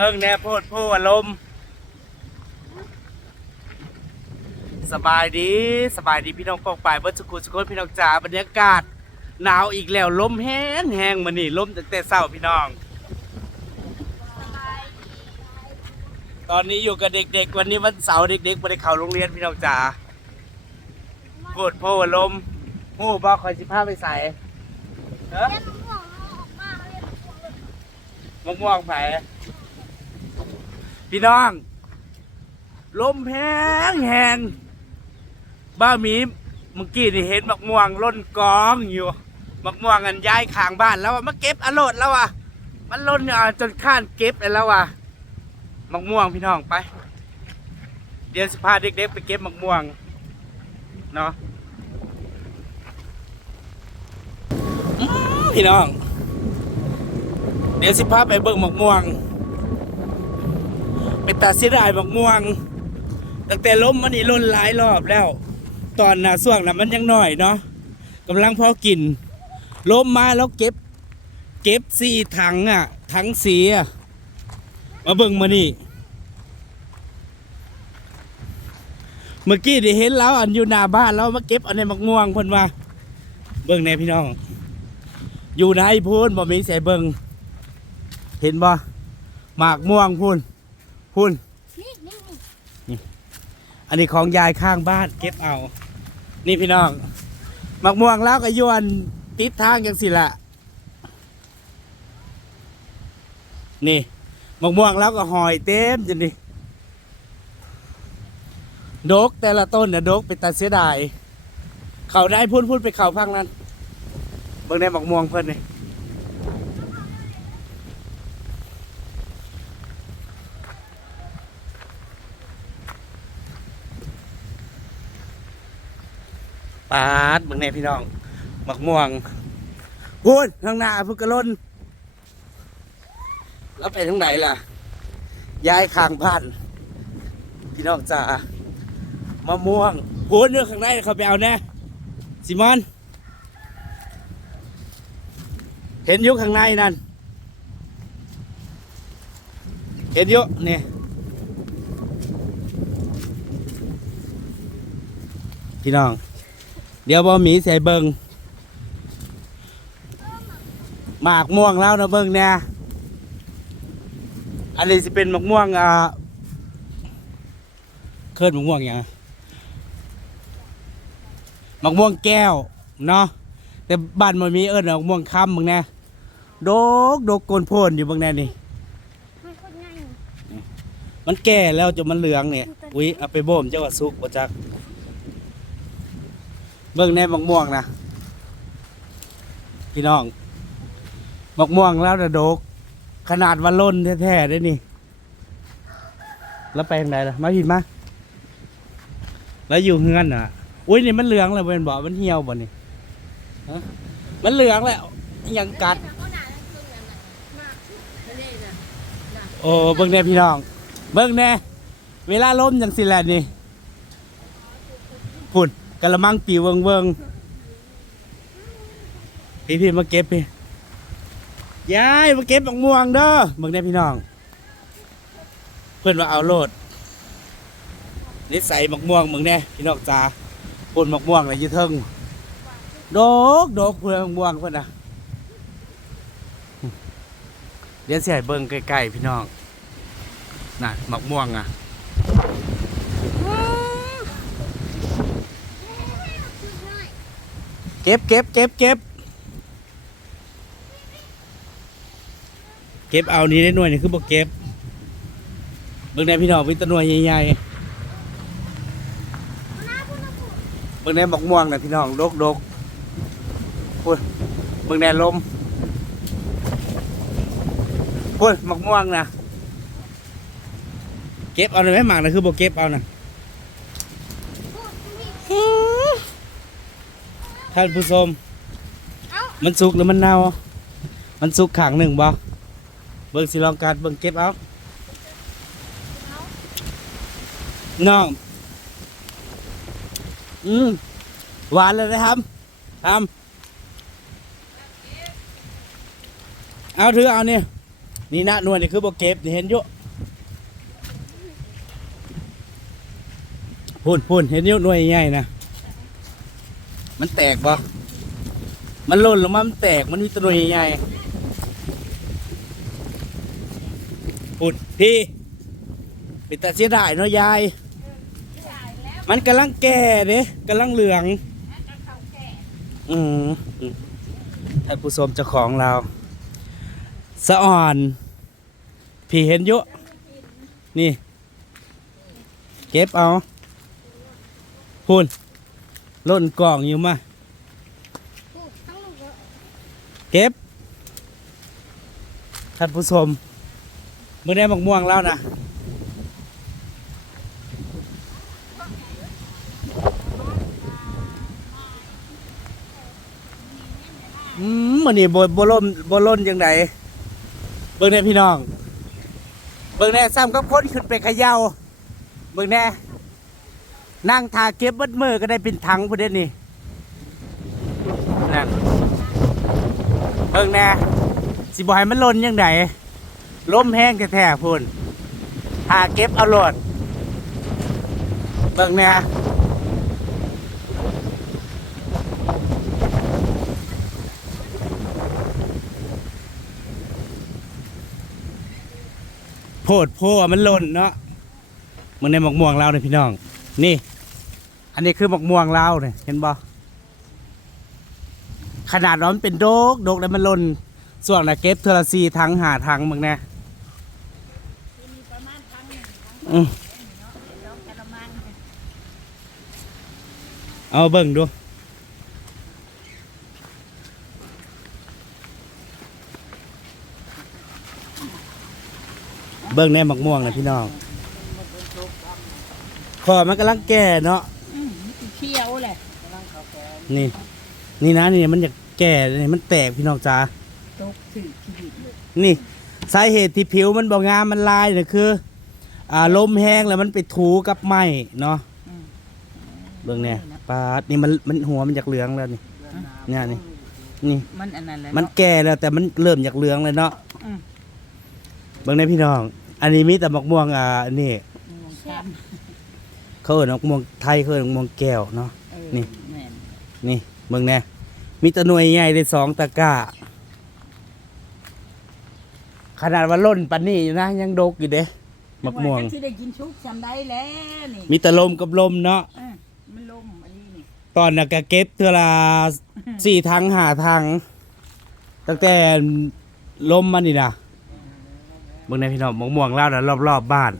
เบิ่งแน่โพดโพอารมณ์สบายดีพี่น้องกองปลายเบิดสุขุสุขพี่น้องจ๋าบรรยากาศหนาวอีกแล้วลมแห้งแห้งมานี่ลมตั้งแต่เช้าพี่น้องตอนนี้อยู่กับเด็กๆวันนี้วันเสาร์เด็กๆไม่ได้เข้าโรงเรียนพี่น้องจ๋าโพดโพอารมณ์ฮู้บ่คอยสิพาไปใส่เอ้อมะม่วงไผพี่น้องลมแห้งแห้งบ้ามีเมื่อกี้นี่เห็นมะม่วงล้นกองอยู่มะม่วงอันย้ายข้างบ้านแล้วมาเก็บอรรถแล้วมันล้นจนข้านเก็บแล้วมะม่วงพี่น้องไปเดี๋ยวสิพาเด็กๆไปเก็บมะม่วงเนาะพี่น้องเดี๋ยวสิพาไปเบิ่งมะม่วงเป็นตาเสียดายมะม่วงตั้งแต่ล้มมันนี่ล้นหลายรอบแล้วตอนน่ะช่วงน่ะมันยังน้อยเนาะกำลังพอกินล้มมาแล้วเก็บ4 ถังถังสีมาเบิ่งมานี่เมื่อกี้ได้เห็นแล้วอันอยู่หน้าบ้านแล้วมาเก็บอันในมะม่วงเพิ่นว่าเบิ่งแน่พี่น้องอยู่ไหนพูนบ่มีใส่เบิ่งเห็นบ่หมากม่วงพูนอันนี้ของยายข้างบ้านเก็บเอานี่พี่น้องมะม่วงแล้วก็ยวนติดทางอย่างสิละนี่มะม่วงแล้วก็หอยเต็มจนนี่ดกแต่ละต้นเนี่ยดกเป็นตาเสียดายเขาได้พูดไปเขาพังนั้นเบิ่งในมะม่วงเพิ่นนี่ปาดเบิ่งในพี่น้องมะม่วงพูดทางหน้าพุกกะล้นแล้วไปทางไหนล่ะย้ายข้างบ้านพี่น้องจ๋ามะม่วงพูดเรื่องข้างในเขาไปเอาแน่ซิมอนเห็นยุคข้างในนั่นเห็นยุนี่พี่น้องเดี๋ยวบ่มีใส่เบิงหมากม่วงแล้วนะเบิงเนี่ยอันนี้จะเป็นหมากม่วงเคลื่อนหมากม่วงอย่างหมากม่วงแก้วเนาะแต่บ้านมันมีหมากม่วงคำมึงเนี่ยดกโกนโพนอยู่บางแน่นี่มันแก่แล้วจนมันเหลืองเนี่ยอุ้ยเอาไปบ่มเจ้าว่าสุกบ่จักเบิ่งในมะม่วงนะพี่น้องมะม่วงแล้วนะดกขนาดว่าล้นแท้ๆได้นี่แล้วไปทางไหนล่ะมาผิดมาแล้วอยู่เฮือนอ่ะอุ้ยนี่มันเหลืองเลยเป็นบ่มันเหี่ยวบ่นี่มันเหลืองแล้วยังกัดโอ้เบิ่งแน่พี่น้องเบิ่งแน่เวลาล้มอย่างสิแหละนี่พุ่นกะละมังปีเวิงพี่มาเก็บพี่ยายมาเก็บมะม่วงเด้อเบิ่งได้พี่น้องเพื่อนว่าเอาโลดนิสัยมะม่วงเบิ่งแน่พี่น้องจ๋าปุ่นมะม่วงอะไรยืดเทิงดกเพื่อนมะม่วงเพื่อนเดี๋ยวเสียเบิ่งใกล้ๆพี่น้องน่ะมะม่วงเก็บเอานี้ได้หน่วยนี่คือบอกเก็บเบิ่งในพี่น้องเป็นตะหน่วยใหญ่ๆเบิ่งในมะม่วงนะพี่น้องดกพูดเบิ่งในลมพูดมะม่วงนะเก็บเอาหน่อยไหมหมากนะคือบอกเก็บเอานะท่านผู้ชมมันสุกหรือมันเน่ามันสุกขังหนึ่งบ่เบิ่งสิลองการเบิ่งเก็บเอาน้องหวานเลยนะครับทำเอาถือเอาเนี่ย นี่นะหน่วยนี่คือบ่เก็บนี่เห็นอยู่พูนเห็นอยู่หน่วยใหญ่นะมันแตกบ่มันหล่นลงมามันแตกมันมีตัวหน่วยใหญ่พูนพี่เป็นตาเสียดายเนาะยายมันกำลังแก่เด้กำลังเหลืองอืมท่านผู้ชมเจ้าของเราสะอ่อนพี่เห็นเยอะนี่เก็บเอาพูนล่นกล่องอยู่มาเก็บท่านผู้ชมเมื่อได้มะม่วงแล้วนะมันนี่บ่ล่นยังไงเบิ่งแน่พี่น้องเบิ่งแน่ซ้ำกับคนขึ้นไปเขย่าเบิ่งแน่นั่งทาเก็บเบิดมือก็ได้เป็นถังพอดีนี่นั่นเบิ่งแน่สิบ่ให้มันล่นยังไงล้มแห้งแท้ๆพุ่นทาเก็บเอาโลดเบิ่งแน่โพดโพมันหล่นเนาะมันในหมกม่วงเราเนี่ยพี่น้องนี่อันนี้คือหมกม่วงเราเนี่ยเห็นบ่ขนาดนั้นเป็นโดกแล้วมันหล่นส่วนน่ะเก็บเทอร์ซีทั้งหาทั้งมึงแน่เอาเบิ่งดูเบิ่งในหมกม่วงนะพี่น้องคอมันกำลังแก่เนาะเขียวแหละนี่นะนี่มันอยากแก่นี่มันแตกพี่น้องจ้าตกถือขีดนี่สาเหตุที่ผิวมันบ่งามมันลายเนี่ยคือลมแห้งแล้วมันไปถูกับไม้เนาะเบิ่งเนี่ยปาดนี่มันหัวมันอยากเหลืองแล้วนี่นี่มันอันนั้นแหละมันแก่แล้วแต่มันเริ่มอยากเหลืองเลยเนาะเบิ่งเนี่ยพี่น้องอันนี้มีแต่มะม่วงนี่เขาเอิ้นมะม่วงไทยเขาเอิ้นมะม่วงแก้วเนาะนี่เบิ่งเนี่ยมีตะหน่วยใหญ่เลย2 ตะกร้าขนาดว่าล้นปานนี้อยู่นะยังดกอยู่เด้มะม่วงที่ได้กินชุบจำได้แล้วนี่มีแต่ลมกับลมเนาะมันลมอันนี้นี่ตอนน่ะก็เก็บเทื่อละ4 ถัง5 ถังตั้งแต่ลมมันนี่นะเบิ่งในพี่น้องมะม่วงแล้วนะรอบบ้าน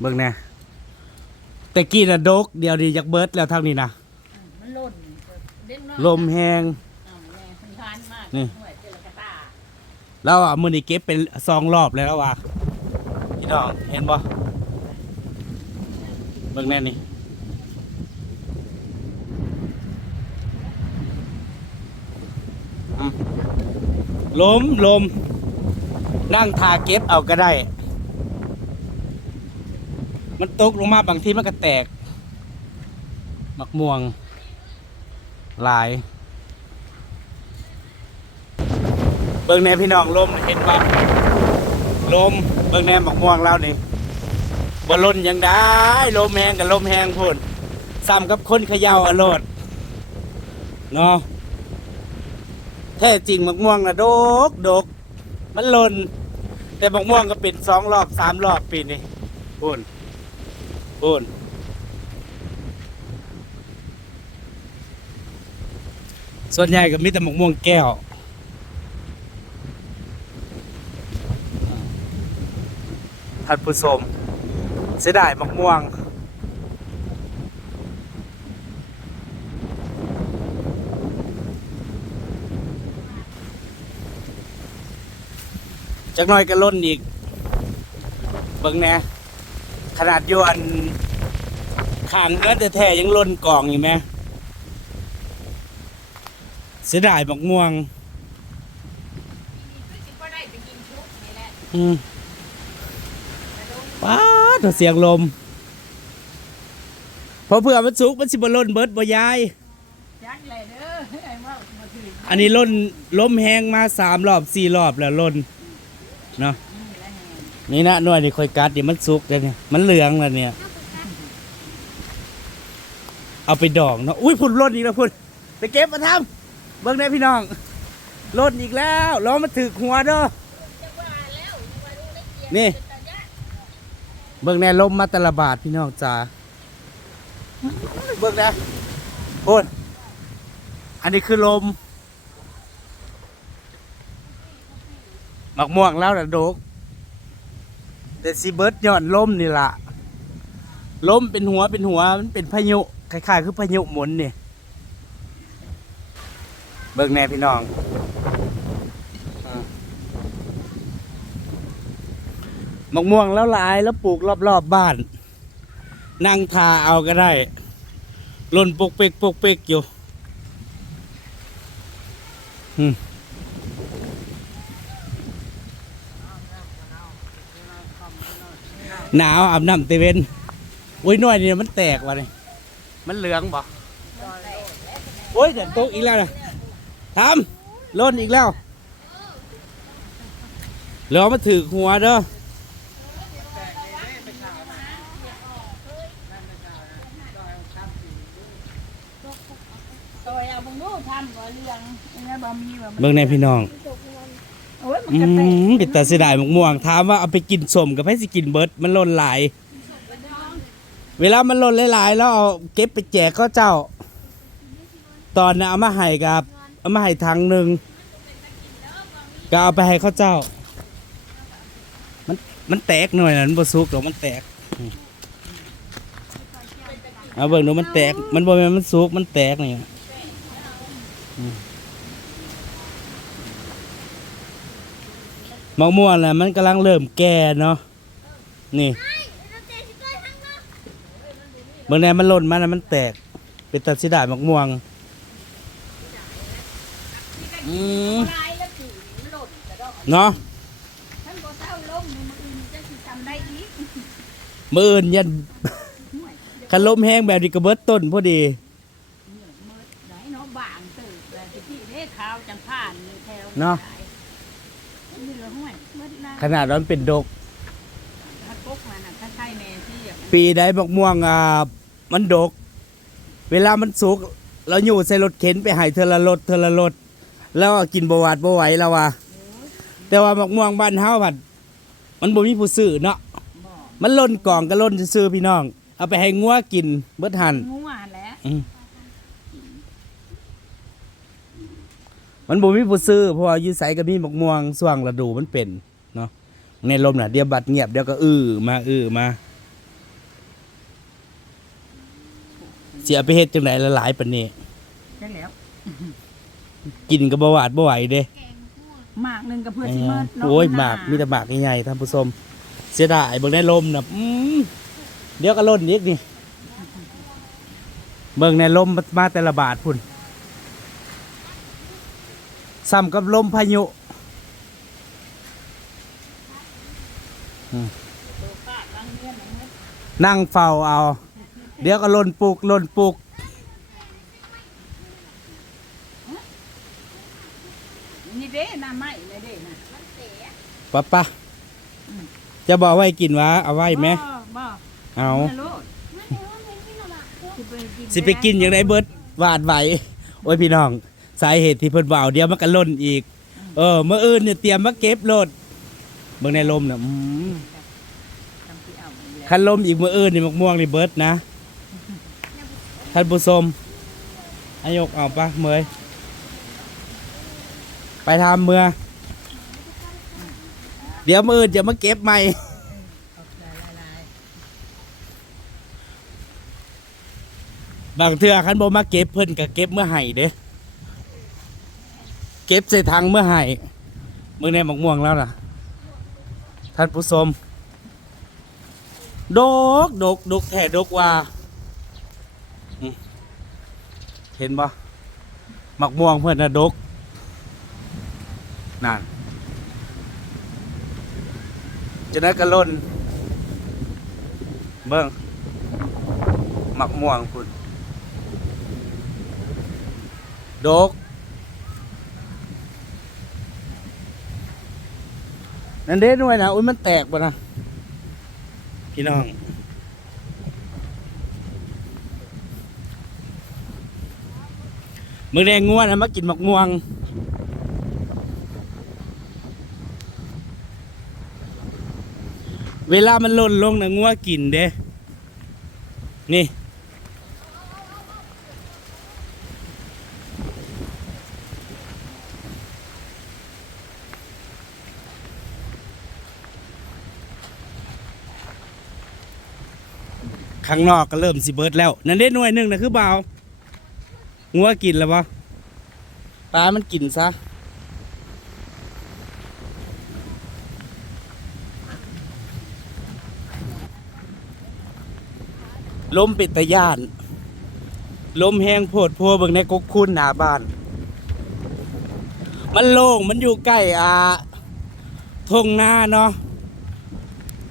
เบิ่งแน่แต่กี้น่ะดกเดี๋ยวนี้อยากเบิดแล้วทางนี้นะมันล่นลมแห้งนี่แล้วมื้อนี้เก็บเป็น2 รอบแล้วว่ะพี่น้องเห็นบ่เบิ่งแน่นี่ลมนั่งทาเก็บเอาก็ได้มันตกลงมาบางทีมันก็แตกมะม่วงหลายเบิ่งแน่พี่น้องลมเห็นบ่ลมเบิ่งแน่มะม่วงแล้วนี่บ่ล้นยังได้ลมแห้งกับลมแห้งพุ่นซ้ำกับคนเขย่าอรดเนาะแท้จริงมะม่วงน่ะดกมันหล่นแต่มะม่วงก็เป็น2 รอบ 3 รอบปีนี้พุ่นส่วนใหญ่ก็มีแต่มะม่วงแก้วท่านผู้ชมเสียดายมะม่วงจักหน่อยก็ล้นอีกเบิ่งแน่ขนาดยวนข้างเนื้อแท้ๆยังล้นกล่องอยู่ไหมเสียดายมะม่วงป้าดเสียงลมพอเผื่อมันสุกมันสิบล้นเบิดบ่ยายจักเลยเด้อ ไอ้ว่ามาถือ อันนี้ล่นล้มแห้งมา3 รอบ 4 รอบแล้วล่นเนาะ นี่แหละแหง นี่นะหน่วยนี่ค่อยกัดเดี๋ยวมันสุกแล้วเนี่ยมันเหลืองแล้วเนี่ยเอาไปดองเนาะอุ้ยพุ่นล่นอีกแล้วพุ่นไปเก็บมาทำเบิ่งได้พี่น้องล่นอีกแล้วล้อมาถึกหัวเด้อนี่เบิ่งแน่ลมมาแตละบาทพี่น้องจ๋าเบิ่งนะพุ่นอันนี้คือลมหมักม่วงแล้วนะโดกแต่ซีเบิร์ดย้อนลมนี่ล่ะลมเป็นหัวมันเป็นพายุคล้ายๆคือพายุหมุนนี่เบิ่งแน่พี่น้องหมักม่วงแล้วหลายแล้วปลูกรอบๆบ้านนั่งทาเอาก็ได้หล่นปกเปกอยู่หนาวอาบน้ำเตเวนโอ้ยหน่อยนี่มันแตกว่ะนี่มันเหลืองบ่โอ้ยเดี๋ยวตกอีกแล้วนะทำล่นอีกแล้วแล้วมาถือหัวเด้อ ตัวเอาบังดูทำบ่เรื่องนี่บ่มีบ่ เบิ่งในพี่น้อง โอ้ยมันก็แตก เป็นตาเสียดายหมกม่วงถามว่าเอาไปกินสมกับให้สิกินเบิร์ดมันหล่นหลาย เวลามันหล่นหลายๆแล้วเอาเก็บไปแจกเขาเจ้า ตอนนั้นเอามาให้กับเอามาให้ทางหนึ่งก็เอาไปให้เขาเจ้า มันแตกหน่อยนะมันบ่สุกหรอกมันแตกเอาเบิ่งดูมันแตกมันบ่แม่นมันสุกมันแตกนี่มะม่วงน่ะมันกำลังเริ่มแก่เนาะนี่เบิ่งแน่มันหล่นมาแล้วมันแตกเป็นตาสิได้มะม่วงลายแล้วปีมันหล่นกระดอก เนาะ ท่านบ่เศร้าลงนี่มันอื่นจะสิจำได้อีก มื้ออื่นยันคันลมแห้งแบบนี้ก็เบิดต้นพอดี ไหนเนาะบางตื่นแต่ที่เด้ขาวจังผ่านนี่แถว เนาะ นี่เหลือห้วยเบิดละ ขนาดนั้นเป็นดก ถ้าปกมันน่ะถ้าใช่แม่ที่อ่ะ ปีใดมะม่วงมันดก เวลามันสุกเราอยู่ใส่รถเข็นไปให้เทอละรถแล้วก็กินบ่หวาดบ่ไหวแล้วว่ะแต่ว่ามะม่วงบ้านเฮาผัดมันบ่มีผู้ซื้อเนาะ บ่ มันล่นกล่องก็ล่นซื้อๆพี่น้อง เอาไปให้งัวกินเบิดหัน งัวแหละ มันบ่มีผู้ซื้อเพราะว่าอยู่ไสก็มีมะม่วงช่วงฤดูมันเป็นเนาะในลมน่ะเดี๋ยวบัดเงียบเดี๋ยวก็มาเสียไปเฮ็ดจังได๋ละหลายปานนี้ ใช่แล้ว กินก็บ่หวาดบ่ไหวเด้ หมากหนึงก็เพื่อสิเมิดเนาะ โอ้ยหมากมีแต่หมากใหญ่ๆท่านผู้ชมเสียดายเบิ่งในลมน่ะเดี๋ยวก็ล่นอีกนี่เบิ่งในลมมาแต่ละบาทพุ่นซ้ำกับลมพายุ ตัวฟาดบางเดือนน่ะเมิด นั่งเฝ้าเอา เดี๋ยวก็ล่นปุก นี่เด้น้ำไหม้เลยเด้น่ะ ปะจะบอกไว้กินวะเอาไว้ไหม บ่ เอา โลด สิไปกินอย่างไรเบิดหวาดไหวโอ้ยพี่น้อง สาเหตุที่เพิ่นว่าเอาเดี๋ยวมันก็ล่นอีก เมื่ออื่นเนี่ยเตรียมมาเก็บโลดเบิ่งในลมน่ะ ทำที่เอาอีกแล้ว คันลมอีกมื้ออื่นนี่มะม่วงนี่เบิดนะท่านผู้ชมอายกเอาปะเมยไปทำเมื่อเดี๋ยวมื้ออื่นจะมาเก็บใหม่ บางเทื่อคันบ่มาเก็บเพิ่นก็เก็บเมื่อไห้เด้อเก็บใส่ถังเมื่อไห้มื้อในมะม่วงแล้วน่ะท่านผู้ชมดกแท้ดกว่าเห็นบ่มะม่วงเพิ่นน่ะดกนั่นจะนั้นก็ล่นเบิ่งมะม่วงพุ่น ดกนั่นเด้หน่วยนะอุ้ยมันแตกบ่นะพี่น้องมึงแดงง่วนนะมากินหมกม่วงเวลามันหล่นลงนะงัวกินเด้นี่ข้างนอกก็เริ่มสิเบิดแล้วนั่นเด้หน่วยหนึ่งนะคือเบางัวกินแล้วปะปลามันกินซะลมปิดตะย่านลมแห้งโพดโพเบิ่งในกกคุณหน้าบ้านมันโล่งมันอยู่ใกล้ทงนาเนาะ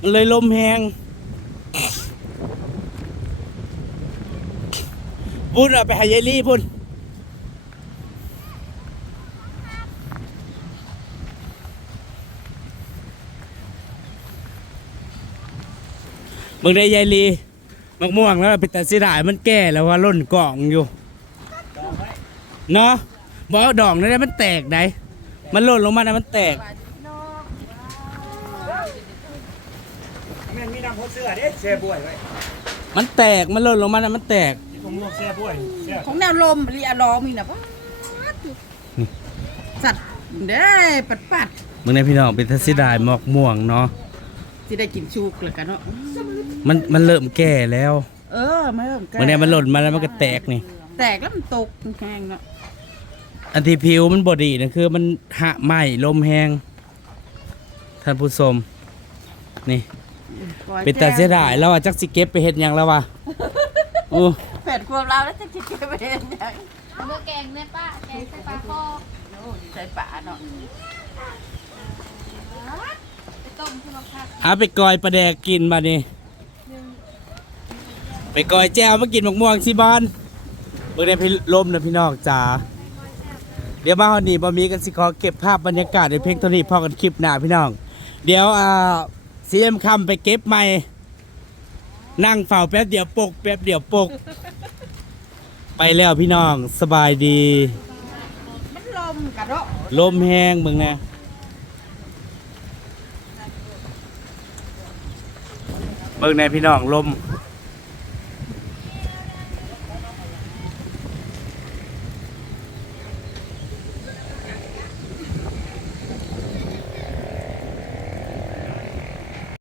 มันเลยลมแห้งพุ่นเอาไปหายายลี่พุ่นมึงได้ยายลีมะม่วงแล้วเป็นแต่เสียดายมันแก่แล้วว่าล่นกล่องอยู่เนาะบอกว่าดอกนั่นมันแตกได้มันล่นลงมานะมันแตก แม่มีน้ำพกเสื้อเด้แช่บวยไว้ มันแตกมันล่นลงมานะมันแตก ผมลวกแช่บวยแช่ ของแนวลมรีอารอมีนะว่าสัตว์ได้ปัด มึงในพี่น้องเป็นแต่เสียดายมะม่วงเนาะ ที่ได้กินชูกเลยกันเนาะ มันเริ่มแก่แล้ว ไม่เริ่มแก่ มึงเนี่ยมันหล่นมาแล้วมันก็แตกนี่ แตกแล้วมันตกแห้งเนาะ อันที่ผิวมันบดีนะคือมันหะไหม้ลมแห้งท่านผู้ชมนี่เป็นแต่เสียดายแล้วจักสิเก็บไปเฮ็ดหยังแล้ววะอู้ แผดควบเราแล้วจะกินไปเองยัง เอาเมื่อแกงเนี่ยป้าแกงใส่ปลาคอ โอ้ยใส่ป่าเนาะ ไปต้มคือมาพัก เอาไปกอยปลาแดกกินมานี่ไปกอยแจวมากินหมกม่วงสิบอนเมื่อได้พี่ลมนะพี่น้องจ๋าเดี๋ยวมาฮอดนี่บ่มีกันสิขอเก็บภาพบรรยากาศในเพลงตัวนี้พอกันคลิปหน้าพี่น้อง เดี๋ยวเสียมคำไปเก็บใหม่นั่งเฝ้าแป๊บเดียวปกแป๊บเดียวปก ไปแล้วพี่น้องสบายดี มันลมกันเนาะ ลมแห้งมึงนะเบิ่งในพี่น้องลม